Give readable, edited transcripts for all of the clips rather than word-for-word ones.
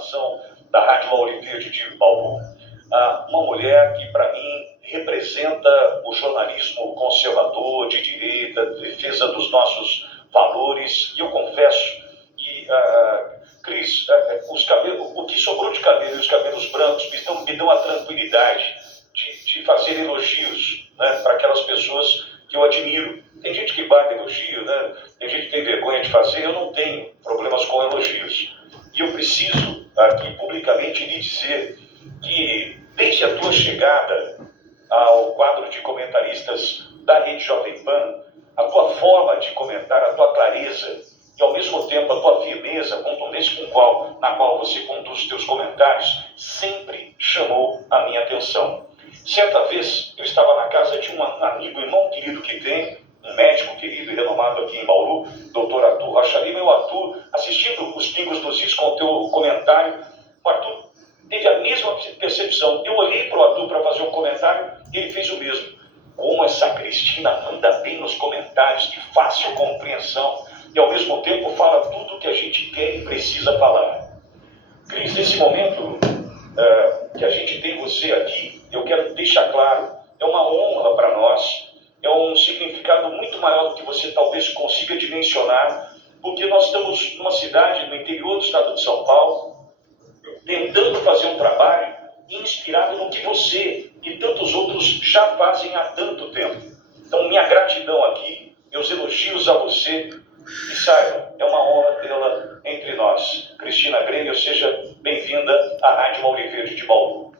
programação da Rádio Mauri Verde de Bauru. Uma mulher que, para mim, representa o jornalismo conservador, de direita, defesa dos nossos valores. E eu confesso que, Cris, o que sobrou de cabelo e os cabelos brancos me dão a tranquilidade de fazer elogios, né, para aquelas pessoas que eu admiro. Tem gente que bate elogio, né? Tem gente que tem vergonha de fazer. Eu não tenho problemas com elogios. E eu preciso aqui publicamente lhe dizer que, desde a tua chegada ao quadro de comentaristas da Rede Jovem Pan, a tua forma de comentar, a tua clareza e, ao mesmo tempo, a tua firmeza, a contundência na qual você conduz os teus comentários, sempre chamou a minha atenção. Certa vez, eu estava na casa de um amigo, irmão querido que tem, um médico querido e renomado aqui em Bauru, doutor Arthur Rocha Lima, e o Arthur, assistindo os Pingos dos Is com o teu comentário, o Arthur teve a mesma percepção. Eu olhei para o Arthur para fazer um comentário e ele fez o mesmo. Como essa Cristina manda bem nos comentários, de fácil compreensão, e ao mesmo tempo fala tudo o que a gente quer e precisa falar. Cris, nesse momento que a gente tem você aqui, eu quero deixar claro, é uma honra para nós, é um significado muito maior do que você talvez consiga dimensionar, porque nós estamos numa cidade no interior do estado de São Paulo, tentando fazer um trabalho inspirado no que você e tantos outros já fazem há tanto tempo. Então, minha gratidão aqui, meus elogios a você, e saiba, é uma honra tê-la entre nós. Cristina Grêmio, seja bem-vinda à Rádio Mauri Verde de Bauru.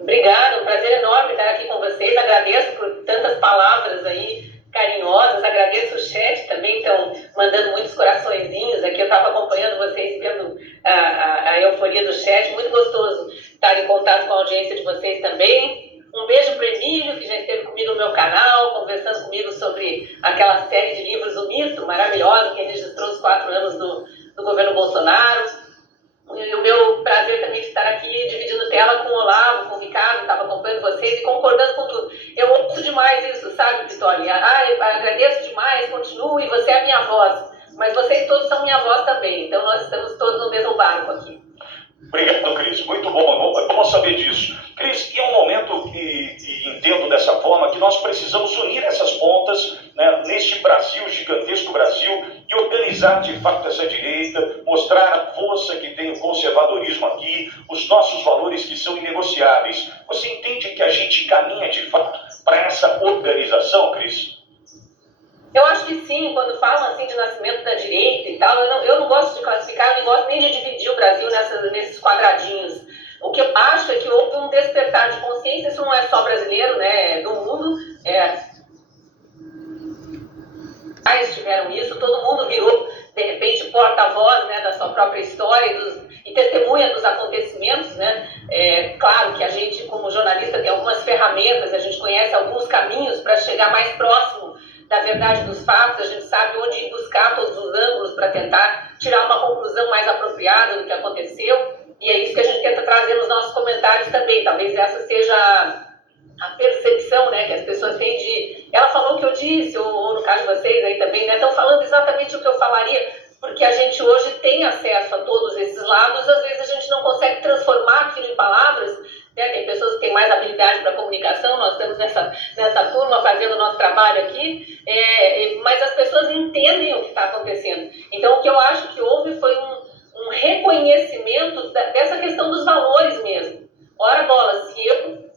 Obrigada, um prazer enorme estar aqui com vocês. Agradeço por tantas palavras aí carinhosas, agradeço o chat também, estão mandando muitos coraçõezinhos aqui. Eu estava acompanhando vocês, vendo a euforia do chat, muito gostoso estar em contato com a audiência de vocês também. Um beijo para o Emílio, que já esteve comigo no meu canal, conversando comigo sobre aquela série de livros, O Mito, maravilhosa, que registrou os 4 anos do governo Bolsonaro. E o meu prazer também de estar aqui dividindo tela com o Olavo, com o Ricardo, estava acompanhando vocês e concordando com tudo. Eu ouço demais isso, sabe, Vitória? Eu agradeço demais, continue, você é a minha voz. Mas vocês todos são minha voz também, então nós estamos todos no mesmo barco aqui. Obrigado, Cris. Muito bom. É bom saber disso. Cris, e é um momento que entendo dessa forma que nós precisamos unir essas pontas, né, neste Brasil, gigantesco Brasil, e organizar de fato essa direita, mostrar a força que tem o conservadorismo aqui, os nossos valores que são inegociáveis. Você entende que a gente caminha de fato para essa organização, Cris? Eu acho que sim, quando falam assim de nascimento da direita e tal, eu não gosto de classificar, eu não gosto nem de dividir o Brasil nesses quadradinhos. O que eu acho é que houve um despertar de consciência, isso não é só brasileiro, né, do mundo, tiveram isso, todo mundo virou, de repente, porta-voz, né, da sua própria história e testemunha dos acontecimentos, né. Claro que a gente, como jornalista, tem algumas ferramentas, a gente conhece alguns caminhos para chegar mais próximo da verdade dos fatos, a gente sabe onde ir buscar todos os ângulos para tentar tirar uma conclusão mais apropriada do que aconteceu, e é isso que a gente tenta trazer nos nossos comentários também. Talvez essa seja a percepção, né, que as pessoas têm de... Ela falou o que eu disse, ou no caso de vocês aí também, né, estão falando exatamente o que eu falaria, porque a gente hoje tem acesso a todos esses lados, às vezes a gente não consegue transformar aquilo em palavras, né? Tem pessoas que têm mais habilidade para comunicação, nós estamos nessa turma fazendo o nosso trabalho aqui, mas as pessoas entendem o que está acontecendo. Então, o que eu acho que houve foi um reconhecimento dessa questão dos valores mesmo. Ora bola, se eu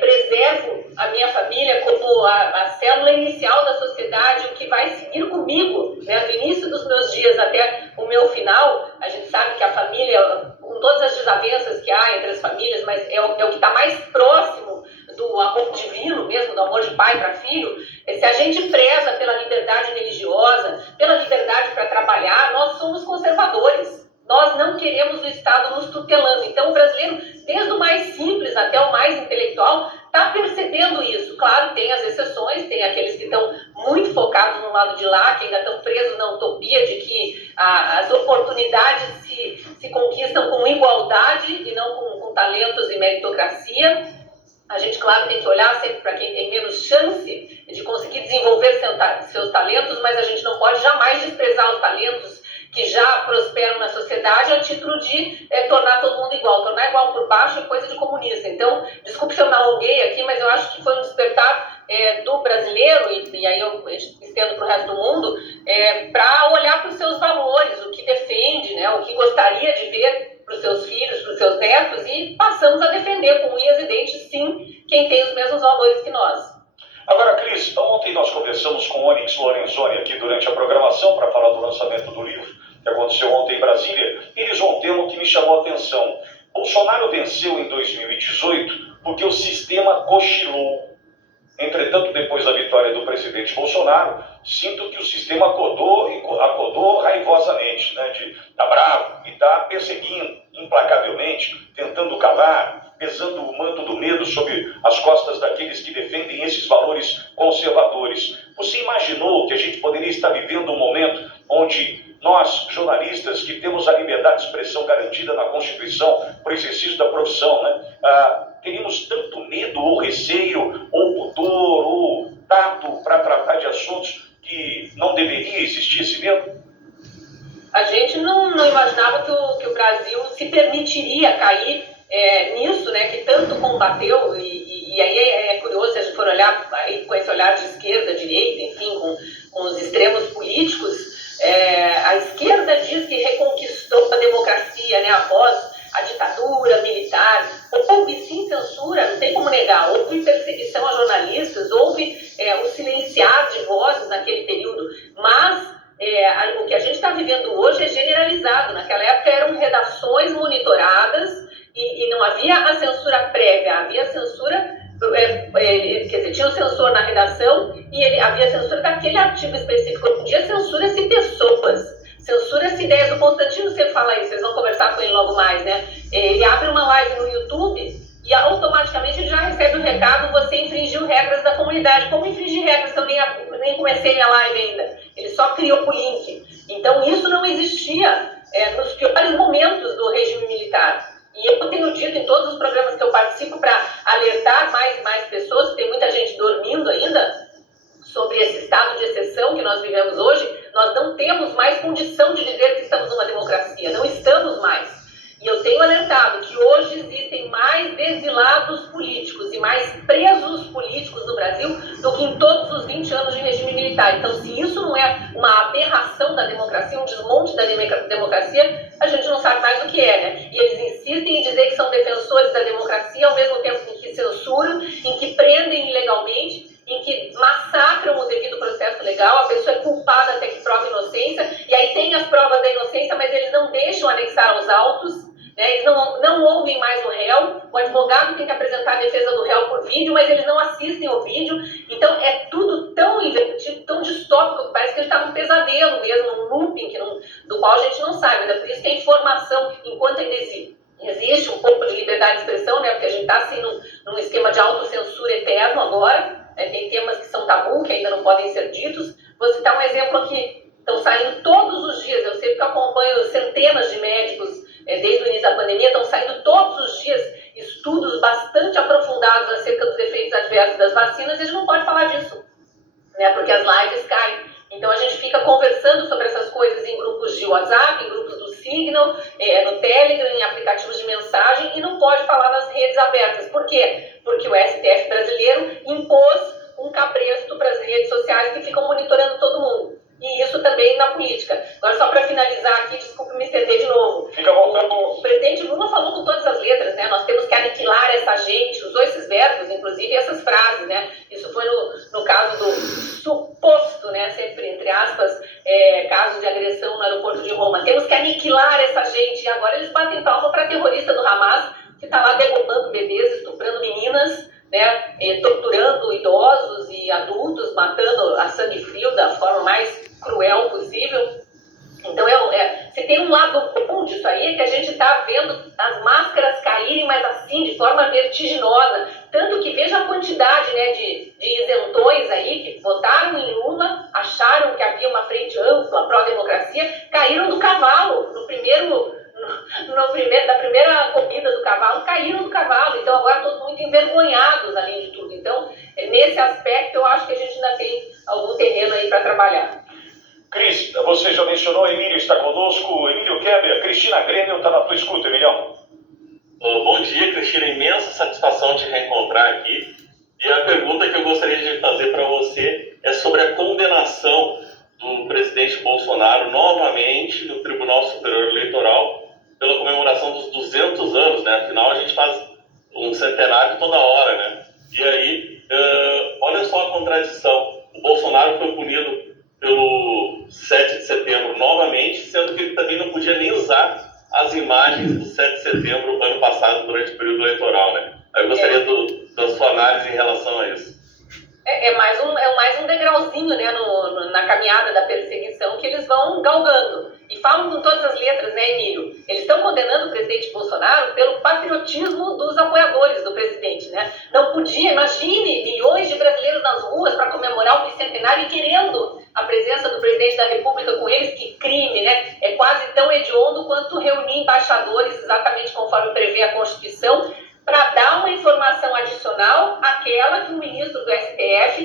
preservo a minha família como a célula inicial da sociedade, o que vai seguir comigo, né, do início dos meus dias até o meu final, a gente sabe que a família, com todas as desavenças que há entre as famílias, mas é o que está mais próximo do amor divino mesmo, do amor de pai para filho. Se a gente preza pela liberdade religiosa, pela liberdade para trabalhar, nós somos conservadores. Nós não queremos o Estado nos tutelando. Então, o brasileiro, desde o mais simples até o mais intelectual, está percebendo isso. Claro, tem as exceções, tem aqueles que estão muito focados no lado de lá, que ainda estão presos na utopia de que as oportunidades se conquistam com igualdade e não com talentos e meritocracia. A gente, claro, tem que olhar sempre para quem tem menos chance de conseguir desenvolver seus talentos, mas a gente não pode jamais desprezar os talentos que já prosperam na sociedade a título de tornar todo mundo igual. Tornar igual por baixo é coisa de comunista. Então, desculpe se eu me alonguei aqui, mas eu acho que foi um despertar do brasileiro, e aí eu estendo para o resto do mundo, para olhar para os seus valores, o que defende, né, o que gostaria de ver para os seus filhos, para os seus netos, e passamos a defender com unhas e dentes, sim, quem tem os mesmos valores que nós. Agora, Cris, ontem nós conversamos com o Onyx Lorenzoni aqui durante a programação para falar do lançamento do livro que aconteceu ontem em Brasília. Ele usou um termo que me chamou a atenção. Bolsonaro venceu em 2018 porque o sistema cochilou. Entretanto, depois da vitória do presidente Bolsonaro, sinto que o sistema acordou raivosamente, né? Tá bravo e está perseguindo implacavelmente, tentando calar, pesando o manto do medo sobre as costas daqueles que defendem esses valores conservadores. Você imaginou que a gente poderia estar vivendo um momento onde nós, jornalistas, que temos a liberdade de expressão garantida na Constituição por exercício da profissão, né? Teríamos tanto medo ou receio, ou pudor, ou tato para tratar de assuntos que não deveria existir esse medo? A gente não imaginava que o Brasil se permitiria cair nisso, né, que tanto combateu, e aí é curioso se a gente for olhar aí, com esse olhar de esquerda, direita, enfim, com os extremos políticos. A esquerda diz que reconquistou a democracia, né, após a ditadura militar. Houve sim censura, não tem como negar, houve perseguição a jornalistas, houve o silenciar de vozes naquele período, mas o que a gente está vivendo hoje é generalizado. Naquela época eram redações monitoradas e não havia a censura prévia, havia censura, quer dizer, tinha o censor na redação e havia censura daquele artigo específico. Hoje em dia censura-se pessoas, censura-se ideias. O Constantino sempre fala isso, vocês vão conversar com ele logo mais, né? Ele abre uma live no YouTube e automaticamente ele já recebe o recado: você infringiu regras da comunidade. Como infringir regras se eu nem comecei minha live ainda? Ele só criou o link. Então isso não existia nos piores momentos do regime militar. E eu tenho dito em todos os programas que eu participo, para alertar mais e mais pessoas, tem muita gente dormindo ainda, sobre esse estado de exceção que nós vivemos hoje. Nós não temos mais condição de dizer que estamos numa democracia, não estamos mais. E eu tenho alertado que hoje existem mais exilados políticos e mais presos políticos no Brasil do que em todos os 20 anos de regime militar. Então, se isso não é uma aberração da democracia, um desmonte da democracia, a gente não sabe mais o que é, né? E eles insistem em dizer que são defensores da democracia, ao mesmo tempo em que censuram, em que prendem ilegalmente, em que massacram o devido processo legal. A pessoa é culpada até que prove inocência, e aí tem as provas da inocência, mas eles não deixam anexar aos autos, né? Eles não ouvem mais o réu. O advogado tem que apresentar a defesa do réu por vídeo, mas eles não assistem o vídeo. Então é tudo tão invertido, tão distópico, que parece que a gente está num pesadelo mesmo, num looping do qual a gente não sabe, né? Por isso que a informação, enquanto ainda existe um pouco de liberdade de expressão, né? Porque a gente está assim num esquema de autocensura eterno agora. Tem temas que são tabu, que ainda não podem ser ditos. Vou citar um exemplo aqui. Estão saindo todos os dias, eu sei que eu acompanho centenas de médicos desde o início da pandemia, estão saindo todos os dias estudos bastante aprofundados acerca dos efeitos adversos das vacinas, e a gente não pode falar disso, né, porque as lives caem. Então a gente fica conversando sobre essas coisas em grupos de WhatsApp, em grupos do Signal, no Telegram, em aplicativos de mensagem, e não pode falar nas redes abertas. Por quê? Porque o STF brasileiro impôs um cabresto para as redes sociais que ficam monitorando todo mundo. E isso também na política. Agora, só para finalizar aqui, desculpe me estender de novo. Fica à vontade. O presidente Lula falou com todas as letras, né? Nós temos que aniquilar essa gente, usou esses verbos, inclusive essas frases, né? Isso foi no caso do suposto, né? Sempre entre aspas, caso de agressão no aeroporto de Roma. Temos que aniquilar essa gente. E agora eles batem palma para a terrorista do Hamas, que está lá degolando bebês, estuprando meninas, né? Torturando idosos e adultos, matando a sangue frio da forma mais cruel possível. Então, se tem um lado bom disso aí, é que a gente está vendo as máscaras caírem, mas assim, de forma vertiginosa. Tanto que veja a quantidade, né, de isentões aí que votaram em Lula, acharam que havia uma frente ampla pró-democracia, caíram do cavalo da primeira corrida do cavalo, caíram do cavalo. Então agora todos muito envergonhados, além de tudo. Então, nesse aspecto, eu acho que a gente ainda tem algum terreno aí para trabalhar. Cris, você já mencionou mencionou, Emílio está conosco. Emílio Keber, Cristina Grêmio está na tua escuta, Emilhão. Bom dia, Cristina. Imensa satisfação te reencontrar aqui. E a pergunta que eu gostaria de fazer para você é sobre a condenação do presidente Bolsonaro novamente no Tribunal Superior Eleitoral pela comemoração dos 200 anos, né? Afinal, a gente faz um centenário toda hora, né? E aí, olha só a contradição. O Bolsonaro foi punido pelo 7 de setembro novamente, sendo que ele também não podia nem usar as imagens do 7 de setembro ano passado, durante o período eleitoral, né? Aí eu gostaria da sua análise em relação a isso. É mais um degrauzinho, né, na caminhada da perseguição que eles vão galgando. E falam com todas as letras, né, Emílio? Eles estão condenando o presidente Bolsonaro pelo patriotismo dos apoiadores do presidente, né? Não podia, imagine, milhões de brasileiros nas ruas para comemorar o bicentenário e querendo a presença do presidente da República com eles, que crime, né? É quase tão hediondo quanto reunir embaixadores, exatamente conforme prevê a Constituição, para dar uma informação adicional àquela que o ministro do STF